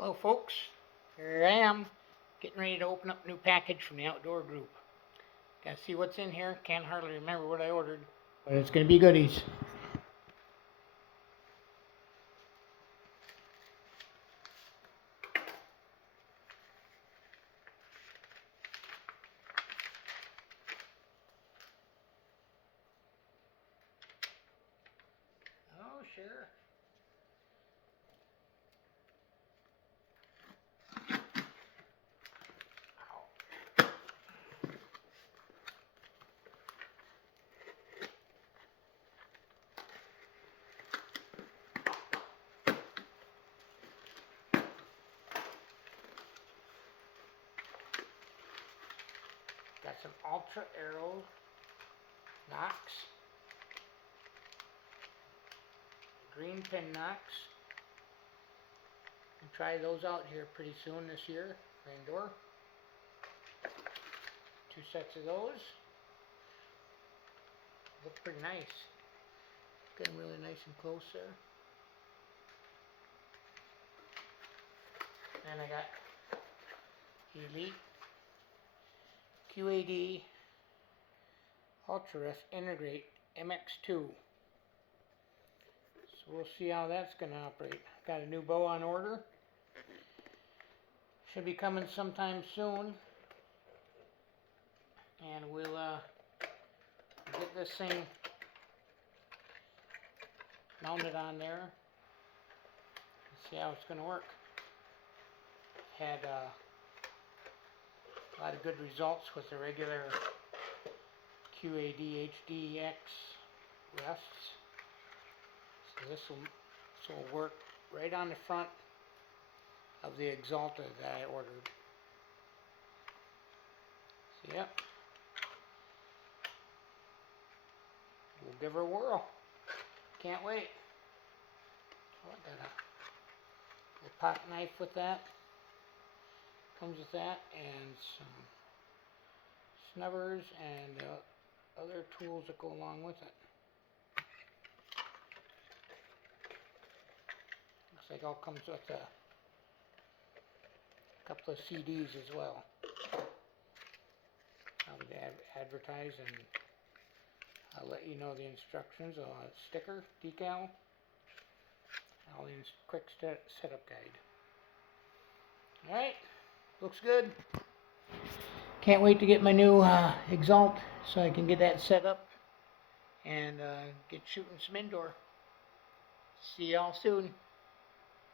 Hello folks, here I am, getting ready to open up a new package from the Outdoor Group. Gotta see what's in here, can't hardly remember what I ordered, but it's gonna be goodies. Oh sure. Got some Ultra Aero Knox, green pin Knox. I'll try those out here pretty soon this year for indoor. 2 sets of those. Look pretty nice. Getting really nice and close there. Then I got Elite QAD Ultra Integrate MX2. So we'll see how that's going to operate. Got a new bow on order. Should be coming sometime soon. And we'll get this thing mounted on there and see how it's going to work. Had a lot of good results with the regular QAD HDX rests. So this will work right on the front of the Exalta that I ordered. So yep, we'll give her a whirl. Can't wait. Oh, I got a pocket knife with that. Comes with that and some snubbers and other tools that go along with it. Looks like it all comes with a couple of CDs as well. I would advertise, and I'll let you know the instructions on a sticker, decal, all the quick setup guide. Alright, looks good. Can't wait to get my new Exalt so I can get that set up and get shooting some indoor. See y'all soon.